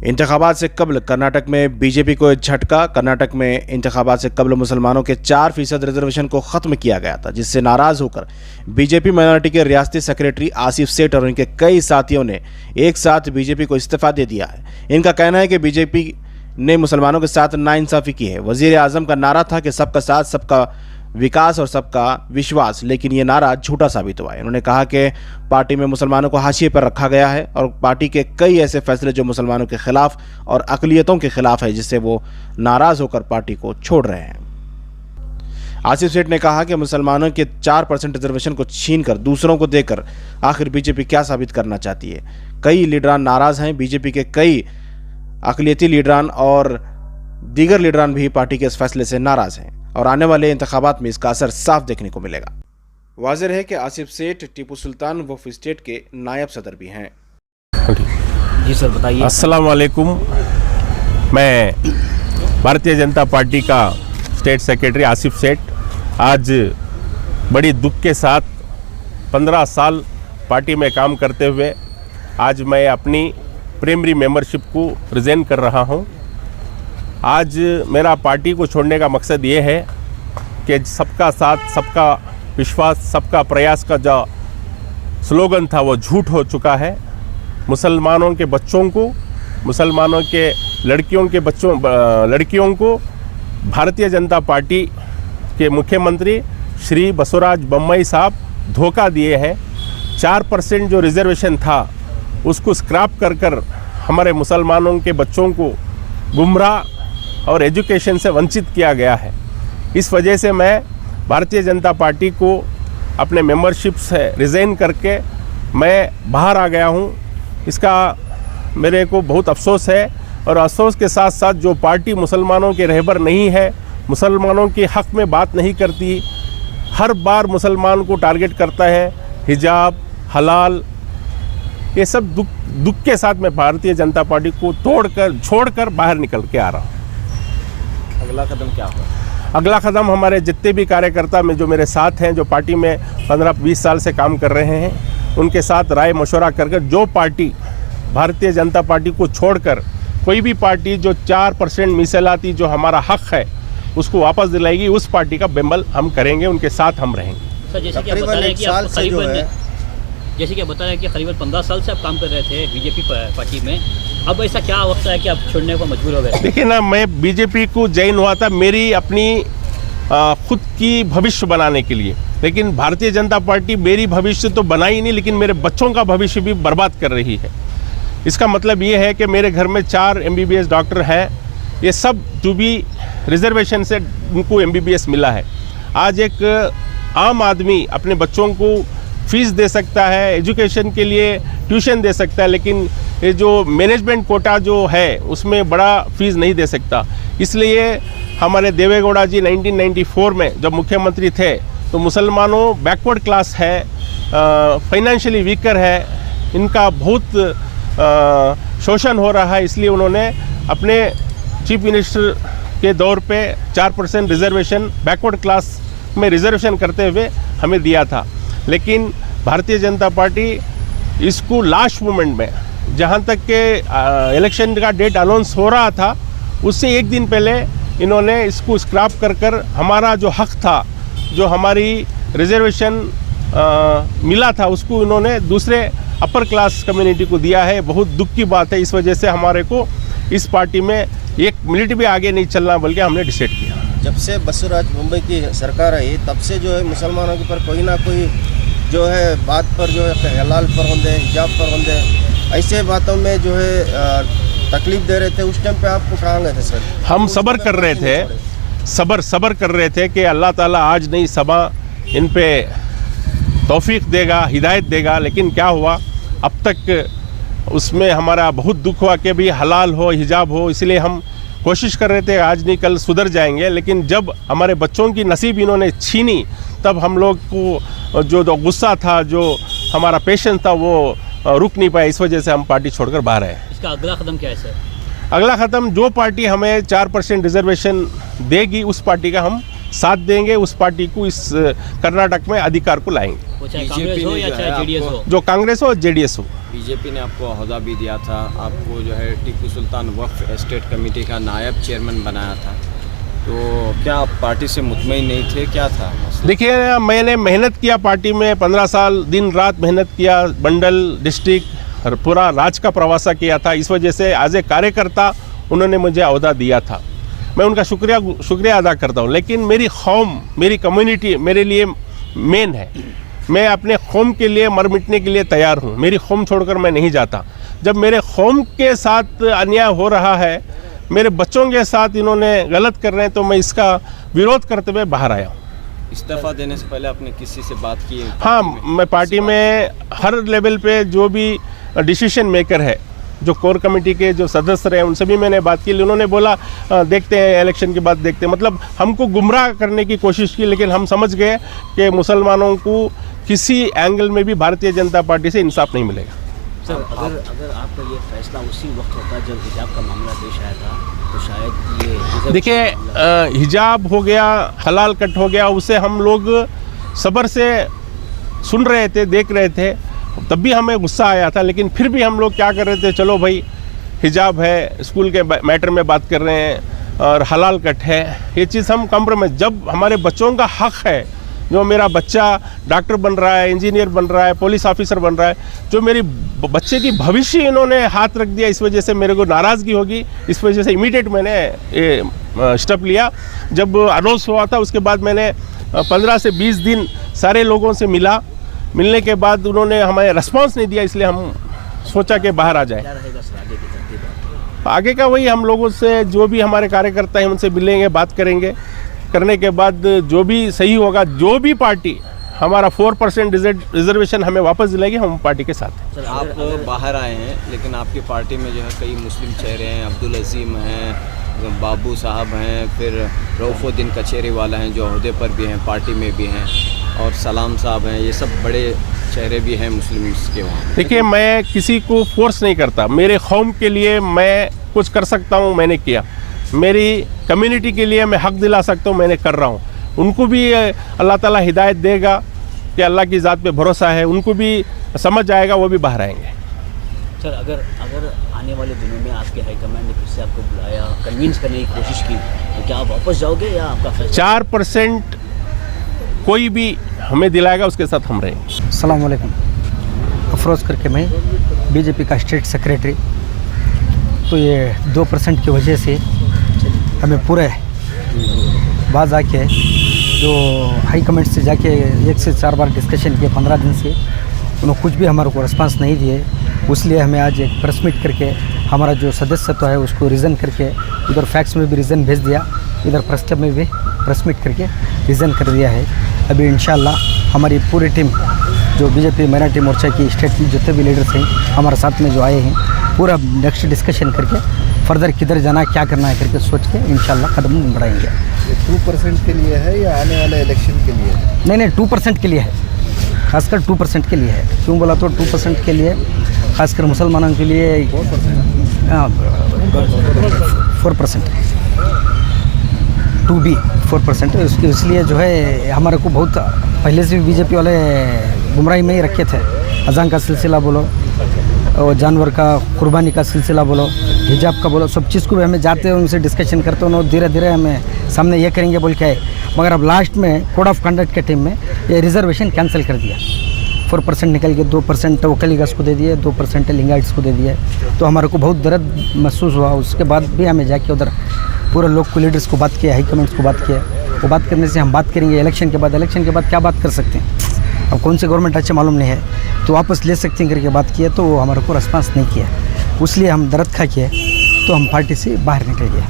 इंतखाबात से कबल कर्नाटक में बीजेपी को एक झटका। कर्नाटक में इंतखाबात से कबल मुसलमानों के 4% रिजर्वेशन को खत्म किया गया था, जिससे नाराज होकर बीजेपी माइनॉरिटी के रियासती सेक्रेटरी आसिफ सेठ और उनके कई साथियों ने एक साथ बीजेपी को इस्तीफा दे दिया है। इनका कहना है कि बीजेपी ने मुसलमानों के साथ नाइंसाफी की है। वजीर आजम का नारा था कि सबका साथ, सबका विकास और सबका विश्वास, लेकिन ये नारा झूठा साबित हुआ है। उन्होंने कहा कि पार्टी में मुसलमानों को हाशिए पर रखा गया है और पार्टी के कई ऐसे फैसले जो मुसलमानों के खिलाफ और अक़लियतों के खिलाफ है, जिससे वो नाराज होकर पार्टी को छोड़ रहे हैं। आसिफ सेठ ने कहा कि मुसलमानों के 4% रिजर्वेशन को छीनकर दूसरों को देकर आखिर बीजेपी क्या साबित करना चाहती है। कई लीडरान नाराज हैं। बीजेपी के कई अक़लियती लीडरान और दीगर लीडरान भी पार्टी के इस फैसले से नाराज हैं और आने वाले इंतखाबात में इसका असर साफ देखने को मिलेगा। वाज़ेह है कि आसिफ सेठ टीपू सुल्तान वक्फ स्टेट के नायब सदर भी हैं। जी सर, बताइए। अस्सलाम वालेकुम। मैं भारतीय जनता पार्टी का स्टेट सेक्रेटरी आसिफ सेठ आज बड़ी दुख के साथ 15 साल पार्टी में काम करते हुए आज मैं अपनी प्राइमरी मेंबरशिप को रिज़ाइन कर रहा हूं। आज मेरा पार्टी को छोड़ने का मकसद ये है कि सबका साथ, सबका विश्वास, सबका प्रयास का जो स्लोगन था वो झूठ हो चुका है। मुसलमानों के बच्चों को, मुसलमानों के लड़कियों को भारतीय जनता पार्टी के मुख्यमंत्री श्री बसवराज बोम्मई साहब धोखा दिए हैं। 4% जो रिजर्वेशन था उसको स्क्रैप कर हमारे मुसलमानों के बच्चों को गुमराह और एजुकेशन से वंचित किया गया है। इस वजह से मैं भारतीय जनता पार्टी को अपने मेंबरशिप से रिज़ाइन करके मैं बाहर आ गया हूं। इसका मेरे को बहुत अफसोस है और अफसोस के साथ साथ जो पार्टी मुसलमानों के रहबर नहीं है, मुसलमानों के हक़ में बात नहीं करती, हर बार मुसलमान को टारगेट करता है, हिजाब, हलाल, ये सब दुख के साथ मैं भारतीय जनता पार्टी को छोड़कर बाहर निकल के आ रहा हूँ। अगला कदम क्या होगा? अगला कदम हमारे जितने भी कार्यकर्ता में जो मेरे साथ हैं, जो पार्टी में 15-20 साल से काम कर रहे हैं, उनके साथ राय मशवरा करके जो पार्टी भारतीय जनता पार्टी को छोड़कर कोई भी पार्टी जो 4% मिसलाती जो हमारा हक़ है उसको वापस दिलाएगी, उस पार्टी का बेमल हम करेंगे, उनके साथ हम रहेंगे। सर, जैसे कि आप बता रहे हैं कि करीबन 15 साल से आप काम कर रहे थे बीजेपी पार्टी में, अब ऐसा क्या वक्त है कि आप छोड़ने को मजबूर हो गए? देखिए ना, मैं बीजेपी को ज्वाइन हुआ था मेरी अपनी खुद की भविष्य बनाने के लिए, लेकिन भारतीय जनता पार्टी मेरी भविष्य तो बना ही नहीं, लेकिन मेरे बच्चों का भविष्य भी बर्बाद कर रही है। इसका मतलब ये है कि मेरे घर में 4 MBBS डॉक्टर हैं, ये सब जो भी रिजर्वेशन से उनको MBBS मिला है। आज एक आम आदमी अपने बच्चों को फीस दे सकता है, एजुकेशन के लिए ट्यूशन दे सकता है, लेकिन ये जो मैनेजमेंट कोटा जो है उसमें बड़ा फीस नहीं दे सकता। इसलिए हमारे देवेगौड़ा जी 1994 में जब मुख्यमंत्री थे तो मुसलमानों बैकवर्ड क्लास है, फाइनेंशियली वीकर है, इनका बहुत शोषण हो रहा है, इसलिए उन्होंने अपने चीफ मिनिस्टर के दौर पे 4% रिजर्वेशन बैकवर्ड क्लास में रिजर्वेशन करते हुए हमें दिया था। लेकिन भारतीय जनता पार्टी इसको लास्ट मोमेंट में, जहां तक के इलेक्शन का डेट अनाउंस हो रहा था उससे एक दिन पहले इन्होंने इसको स्क्रैप कर हमारा जो हक़ था, जो हमारी रिजर्वेशन मिला था, उसको इन्होंने दूसरे अपर क्लास कम्युनिटी को दिया है। बहुत दुख की बात है। इस वजह से हमारे को इस पार्टी में 1 मिनट भी आगे नहीं चलना, बल्कि हमने डिसाइड किया। जब से बसवराज बोम्मई की सरकार आई तब से जो है मुसलमानों के ऊपर कोई ना कोई जो है बात पर जो है हलाल पर होंगे, हिजाब पर होंगे, ऐसे बातों में जो है तकलीफ दे रहे थे। उस टाइम पे आपको कहाँ गए थे सर? हम सब्र कर रहे थे, सब्र कर रहे थे कि अल्लाह ताला आज नहीं समा इन पे तौफीक देगा, हिदायत देगा। लेकिन क्या हुआ, अब तक उसमें हमारा बहुत दुख हुआ कि भी हलाल हो, हिजाब हो। इसलिए हम कोशिश कर रहे थे आज नहीं कल सुधर जाएंगे, लेकिन जब हमारे बच्चों की नसीब इन्होंने छीनी तब हम लोग को जो गुस्सा था, जो हमारा पेशेंस था, वो रुक नहीं पाया। इस वजह से हम पार्टी छोड़कर बाहर आए। इसका अगला कदम क्या है सर? अगला कदम जो पार्टी हमें 4% रिजर्वेशन देगी उस पार्टी का हम साथ देंगे, उस पार्टी को इस कर्नाटक में अधिकार को लाएंगे। वो चाहे बीजेपी कांग्रेस हो ने या जो चाहे है जेडीएस आपको- हो। जो कांग्रेस हो जेडीएस हो। बीजेपी ने आपको ओहदा भी दिया था, आपको जो है टीपू सुल्तान वक्फ एस्टेट कमेटी का नायब चेयरमैन बनाया था, तो क्या आप पार्टी से मुतमईन नहीं थे, क्या था मसला? देखिए, मैंने मेहनत किया पार्टी में, 15 साल दिन रात मेहनत किया, बंडल डिस्ट्रिक्ट और पूरा राज्य का प्रवासा किया था। इस वजह से एज ए कार्यकर्ता उन्होंने मुझे ओहदा दिया था, मैं उनका शुक्रिया अदा करता हूँ। लेकिन मेरी कौम, मेरी कम्युनिटी मेरे लिए मेन है। मैं अपने कौम के लिए मर मिटने के लिए तैयार हूँ, मेरी कौम छोड़कर मैं नहीं जाता। जब मेरे कौम के साथ अन्याय हो रहा है, मेरे बच्चों के साथ इन्होंने गलत कर रहे हैं, तो मैं इसका विरोध करते हुए बाहर आया हूँ। इस्तीफा देने से पहले आपने किसी से बात की? हाँ, मैं पार्टी में हर लेवल पे जो भी डिसीजन मेकर है, जो कोर कमेटी के जो सदस्य रहे, उनसे भी मैंने बात की। उन्होंने बोला देखते हैं, इलेक्शन के बाद देखते हैं, मतलब हमको गुमराह करने की कोशिश की। लेकिन हम समझ गए कि मुसलमानों को किसी एंगल में भी भारतीय जनता पार्टी से इंसाफ नहीं मिलेगा। सर, अगर आपका ये फैसला उसी वक्त होता जब हिजाब का मामला पेश आया था, तो शायद ये रिजर्वेशन देखिए, मामला- हिजाब हो गया, हलाल कट हो गया, उसे हम लोग सब्र से सुन रहे थे, देख रहे थे, तब भी हमें गुस्सा आया था। लेकिन फिर भी हम लोग क्या कर रहे थे, चलो भाई हिजाब है, स्कूल के मैटर में बात कर रहे हैं, और हलाल कट है, ये चीज़ हम कॉम्प्रोमाइज़। जब हमारे बच्चों का हक है, जो मेरा बच्चा डॉक्टर बन रहा है, इंजीनियर बन रहा है, पुलिस ऑफिसर बन रहा है, जो मेरी बच्चे की भविष्य इन्होंने हाथ रख दिया, इस वजह से मेरे को नाराज़गी होगी। इस वजह से इमीडिएट मैंने ये स्टेप लिया। जब अनाउंस हुआ था, उसके बाद मैंने 15 से 20 दिन सारे लोगों से मिलने के बाद उन्होंने हमें रिस्पॉन्स नहीं दिया, इसलिए हम सोचा कि बाहर आ जाए। क्या रहेगा सर आगे की तरतीब? आगे का वही, हम लोगों से जो भी हमारे कार्यकर्ता हैं उनसे मिलेंगे, बात करेंगे, करने के बाद जो भी सही होगा, जो भी पार्टी हमारा 4% रिजर्वेशन हमें वापस दिलाएगी, हम पार्टी के साथ हैं। सर, आप बाहर आए हैं, लेकिन आपकी पार्टी में जो है कई मुस्लिम चेहरे हैं, अब्दुल अजीम हैं, बाबू साहब हैं, फिर रऊफुद्दीन कचेरी वाला हैं जो अहदे पर भी हैं, पार्टी में भी हैं, और सलाम साहब हैं, ये सब बड़े चेहरे भी हैं मुस्लिम के वहाँ। देखिए, मैं किसी को फोर्स नहीं करता, मेरे कौम के लिए मैं कुछ कर सकता हूँ, मैंने किया। मेरी कम्युनिटी के लिए मैं हक दिला सकता हूँ, मैंने कर रहा हूँ। उनको भी अल्लाह ताला हिदायत देगा कि अल्लाह की ज़ात पे भरोसा है, उनको भी समझ आएगा, वो भी बाहर आएंगे। सर, अगर आने वाले दिनों में आपके हाईकमांड ने फिर से आपको बुलाया, कन्विंस करने की कोशिश की, तो क्या आप वापस जाओगे या आपका फैसला? 4% कोई भी हमें दिलाएगा, उसके साथ हम रहेंगे। अस्सलाम वालेकुम। अफरोज़ करके मैं बीजेपी का स्टेट सेक्रेटरी। तो ये 2% की वजह से हमें पूरे बाज आके जो हाई कमेंट से जाके 1 से 4 बार डिस्कशन किए 15 दिन से, उन्होंने कुछ भी हमारे को रिस्पांस नहीं दिए। इसलिए हमें आज एक प्रेस मीट करके हमारा जो सदस्यत्व है उसको रीज़न करके, उधर फैक्स में भी रीज़न भेज दिया, इधर प्रेस क्लब में भी प्रेस मीट करके रीज़न कर दिया है। अभी इंशाल्लाह हमारी पूरी टीम जो बीजेपी माइनॉरिटी मोर्चा की स्टेट में जितने भी लीडर्स हैं हमारे साथ में जो आए हैं, पूरा नेक्स्ट डिस्कशन करके फर्दर किधर जाना, क्या करना है करके सोच के इंशाल्लाह कदम बढ़ाएंगे। 2% के लिए है या आने वाले इलेक्शन के लिए? नहीं, 2% के लिए है, खासकर 2% के लिए है। क्यों बोला तो 2% के लिए, खासकर मुसलमानों के लिए 4%, 2B 4%। इसलिए जो है हमारे को बहुत पहले से भी बीजेपी वाले गुमराही में ही रखे थे। अजान का सिलसिला बोलो, और जानवर का कुर्बानी का सिलसिला बोलो, हिजाब का बोलो, सब चीज़ को भी हमें जाते हैं उनसे डिस्कशन करते हैं, धीरे धीरे हमें सामने ये करेंगे बोल के आए। मगर अब लास्ट में कोड ऑफ कंडक्ट के टीम में ये रिजर्वेशन कैंसिल कर दिया। 4% निकल के 2% वकलीगस को दे दिए, 2% लिंगाइट्स को दे दिए। तो हमारे को बहुत दर्द महसूस हुआ। उसके बाद भी हमें जाके उधर पूरे लोग को, लीडर्स को बात किया, हाई कमेंट्स को बात किया। वो बात करने से हम बात करेंगे इलेक्शन के बाद। इलेक्शन के बाद क्या बात कर सकते हैं, अब कौन सी गवर्नमेंट अच्छे मालूम नहीं है, तो वापस ले सकते हैं करके बात किया। तो हमारे को रिस्पांस नहीं किया, इसलिए हम दर्द खा के तो हम पार्टी से बाहर निकल गए।